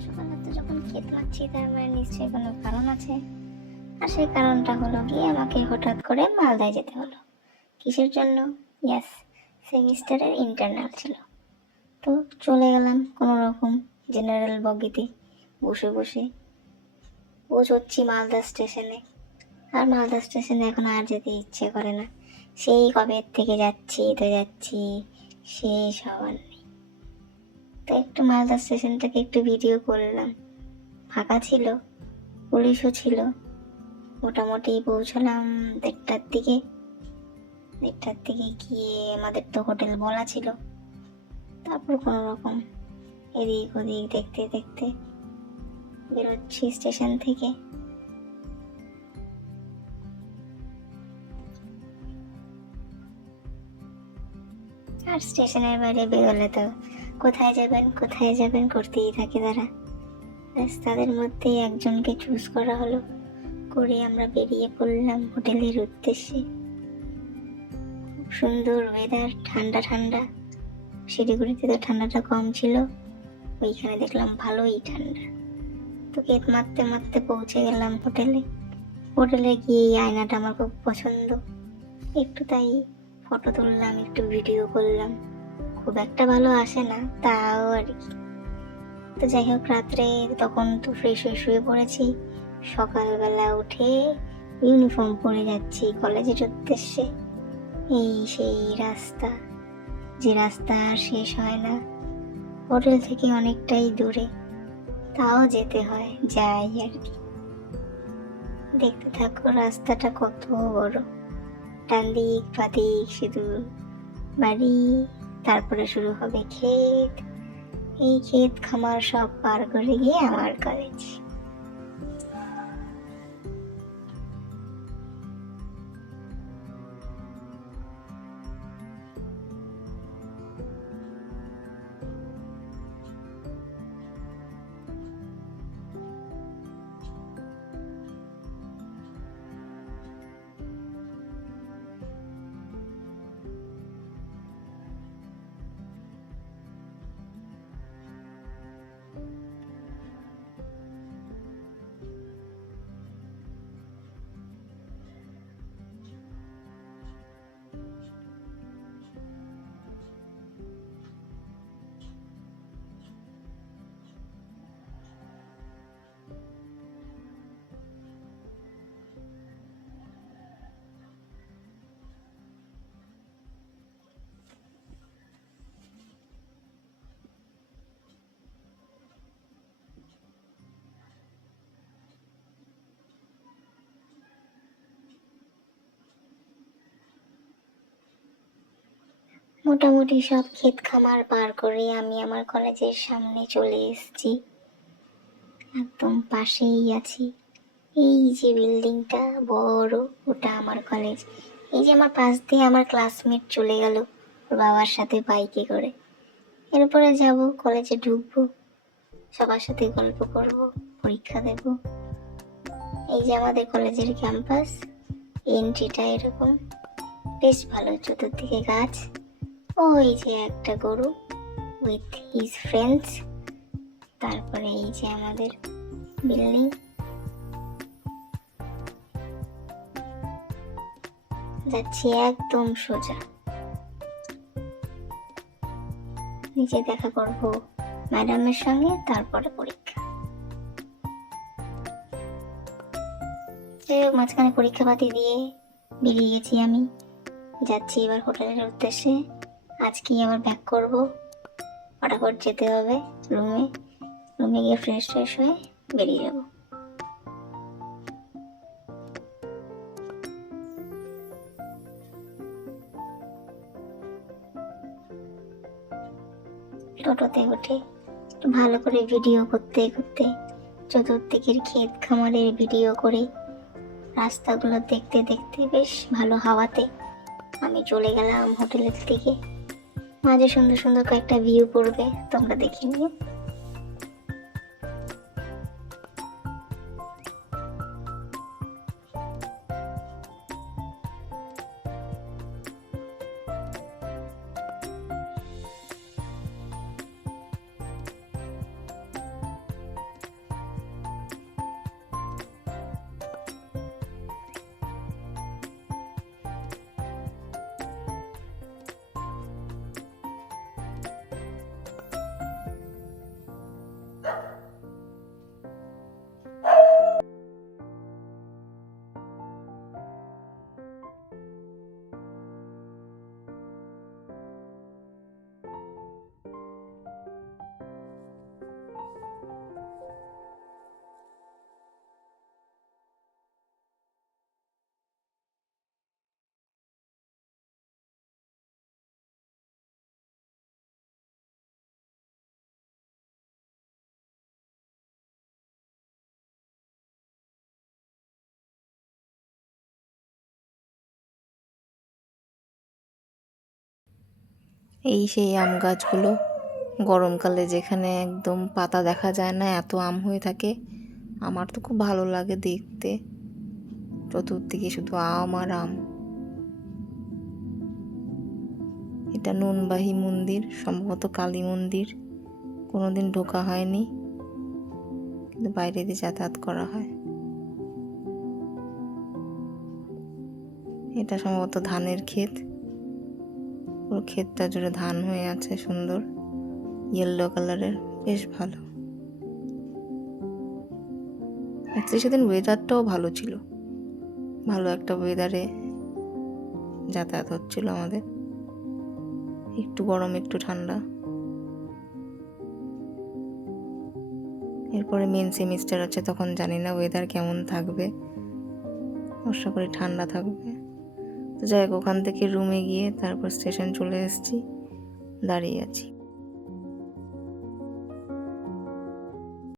সকাল তো যখন ক্ষেত মারছি, তার মানে নিশ্চয়ই কোনো কারণ আছে। আর সেই কারণটা হলো গিয়ে আমাকে হঠাৎ করে মালদায় যেতে হলো। কিসের জন্য? ইয়াস, সেমিস্টারের ইন্টারনাল ছিল। তো চলে গেলাম কোনো রকম জেনারেল বগিতে, বসে বসে। পৌঁছচ্ছি মালদা স্টেশনে। আর মালদা স্টেশনে এখন আর যেতে ইচ্ছে করে না। সেই কবে থেকে যাচ্ছি, তো যাচ্ছি হওয়ার নেই তো একটু মালদা স্টেশনটাকে একটু ভিডিও করলাম। ফাঁকা ছিল, পুলিশও ছিল। মোটামুটি পৌঁছলাম দেড়টার দিকে। দেড়টার দিকে গিয়ে আমাদের তো হোটেল বলা ছিল। তারপর কোনো রকম এদিক ওদিক দেখতে দেখতে বেরোচ্ছি স্টেশন থেকে। আর স্টেশনের বাইরে বেরোলে তো কোথায় যাবেন কোথায় যাবেন করতেই থাকে তারা। ব্যাস, তাদের মধ্যেই একজনকে চুজ করা হলো। করে আমরা বেরিয়ে পড়লাম হোটেলের উদ্দেশ্যে। খুব সুন্দর ওয়েদার ঠান্ডা ঠান্ডা। শিলিগুড়িতে তো ঠান্ডাটা কম ছিল। ওইখানে দেখলাম ভালোই ঠান্ডা। তো কেক মারতে মারতে পৌঁছে গেলাম হোটেলে। হোটেলে গিয়ে এই আয়নাটা আমার খুব পছন্দ। একটু তাই ফটো তুললাম, একটু ভিডিও করলাম। খুব একটা ভালো আসে না, তাও আর কি। তো যাই হোক, রাত্রে তখন তো ফ্রেশ হয়ে শুয়ে পড়েছি। সকালবেলা উঠে ইউনিফর্ম পরে যাচ্ছি কলেজের উদ্দেশ্যে। এই সেই রাস্তা, যে রাস্তা আর শেষ হয় না। হোটেল থেকে অনেকটাই দূরে, তাও যেতে হয়, যাই আর কি। দেখতে থাকো রাস্তাটা কত বড়। ডান দিক বাদিক শুধু বাড়ি। তারপরে শুরু হবে ক্ষেত। এই ক্ষেত খামার সব পার করে গিয়ে আমার কলেজ মোটামুটি সব ক্ষেত খামার পার করে আমি আমার কলেজের সামনে চলে এসেছি। একদম পাশেই আছি। এই যে বিল্ডিংটা বড়, ওটা আমার কলেজ। এই যে আমার পাশ দিয়ে আমার ক্লাসমেট চলে গেল ওর বাবার সাথে বাইকে করে। এরপরে যাব, কলেজে ঢুকবো, সবার সাথে গল্প করব, পরীক্ষা দেব। এই যে আমাদের কলেজের ক্যাম্পাস এন্ট্রিটা এরকম। বেশ ভালো, চতুর্দিকে গাছ। ওই যে একটা গরু উইথ হিজ ফ্রেন্ডস তারপরে এই যে আমাদের বিল্ডিং যাচ্ছি একদম সোজা। নিচে দেখা করব ম্যাডামের সঙ্গে, তারপরে পরীক্ষা। মাঝখানে পরীক্ষা পাতি দিয়ে বেরিয়ে গেছি আমি। যাচ্ছি এবার হোটেলের উদ্দেশ্যে। আজকেই আবার ব্যাক করব। ফটাফট যেতে হবে রুমে রুমে গিয়ে ফ্রেশ ট্রেশ হয়ে বেরিয়ে যাব। টোটোতে উঠে একটু ভালো করে ভিডিও করতে করতে চতুর্দিকের ক্ষেত খামারের ভিডিও করে রাস্তাগুলো দেখতে দেখতে বেশ ভালো হাওয়াতে আমি চলে গেলাম হোটেলের দিকে। মাঝে সুন্দর সুন্দর কয়েকটা ভিউ পড়বে তোমরা দেখে নিও। এই সেই আম গাছগুলো। গরমকালে যেখানে একদম পাতা দেখা যায় না, এত আম হয়ে থাকে, আমার তো খুব ভালো লাগে দেখতে। চতুর্দিকে শুধু আম আর আম। এটা নুনবাহি মন্দির, সম্ভবত কালী মন্দির। কোনোদিন ঢোকা হয়নি, কিন্তু বাইরে দিয়ে যাতায়াত করা হয়। এটা সম্ভবত ধানের ক্ষেত। পুরো ক্ষেতটা জুড়ে ধান হয়ে আছে, সুন্দর। ইয়েলো কালারের বেশ ভালো। অ্যাকচুয়ালি সেদিন ওয়েদারটাও ভালো ছিল। ভালো একটা ওয়েদারে যাতায়াত হচ্ছিল আমাদের। একটু গরম, একটু ঠান্ডা। এরপরে মেন সেমিস্টার আছে, তখন জানি না ওয়েদার কেমন থাকবে। আশা করি ঠান্ডা থাকবে। তো যাই হোক ওখান থেকে রুমে গিয়ে তারপর স্টেশন চলে এসেছি দাঁড়িয়ে আছি।